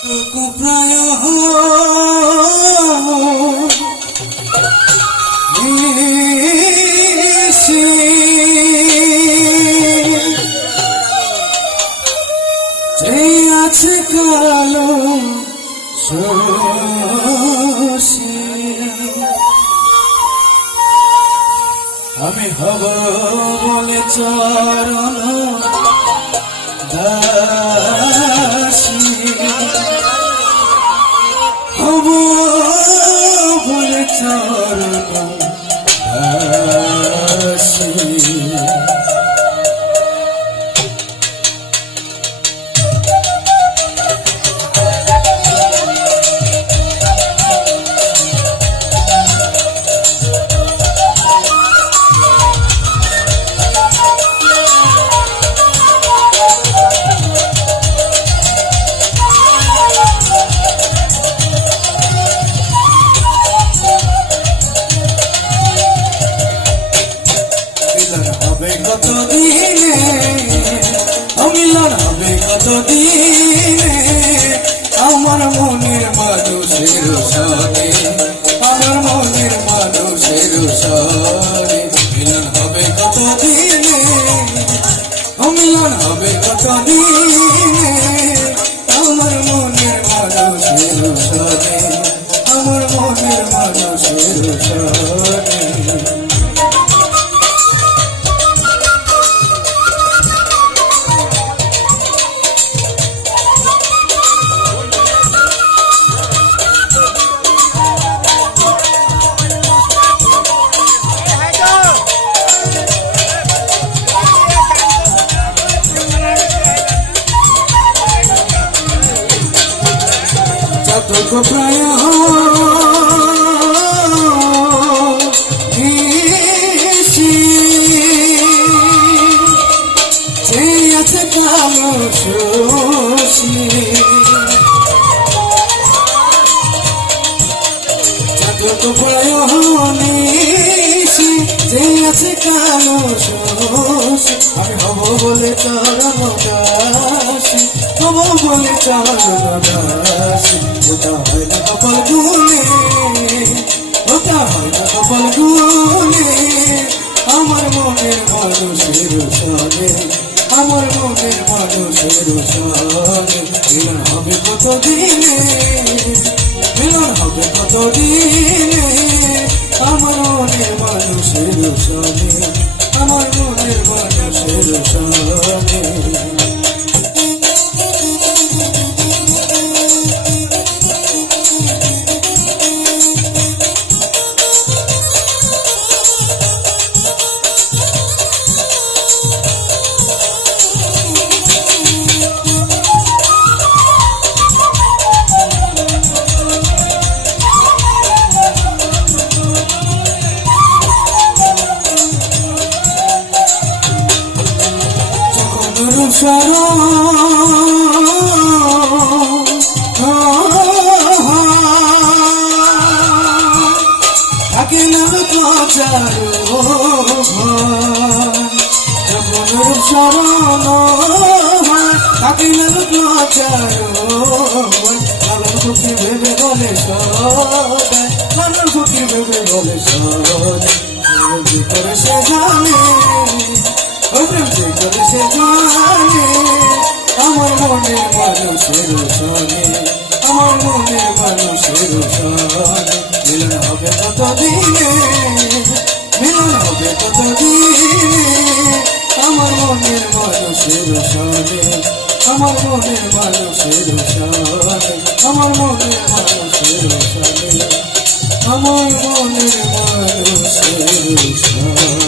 প্রায় আছে কালো আমি হব বলে চরণ দাসী হব বলে চরণ দাসী কত দিনে অমিলন হবে কত দিনে আমার মনের মানুষের সাথে আমার মনের মানুষের সাথে মিলন হবে কত দিনে অমিলন হবে কত দিনে আমার মনের মানুষের সাথে আমার মনের মানুষের সাথে প্রায় আছে কালো চাতক প্রায় আছে কালো আমি হব বলে চরণ দাসী হব বলে চরণ দাসী ওটা হয় না কপাল গুনে ওটা হয় না কপাল গুনে আমার মনের মানুষের সঙ্গে আমার মনের মানুষের সঙ্গে মিলন হবে কত দিনে মিলন হবে কত দিনে আমার মনের মানুষের সঙ্গে আমার মনের মানুষের সঙ্গে থাকে না শরণ থাকে না লালন ফকির ভেবে বলে লালন ফকির ভেবে বলে করে সে জানে করে সে জানে আমার মনের মানুষের সঙ্গে আমার মনের মানুষের সঙ্গে মিলন হবে কত দিনে মিলন হবে কত দিনে আমার মনের মানুষের সঙ্গে আমার মনের মানুষের সঙ্গে আমার মনের মানুষের সঙ্গে আমার মনের মানুষের সঙ্গে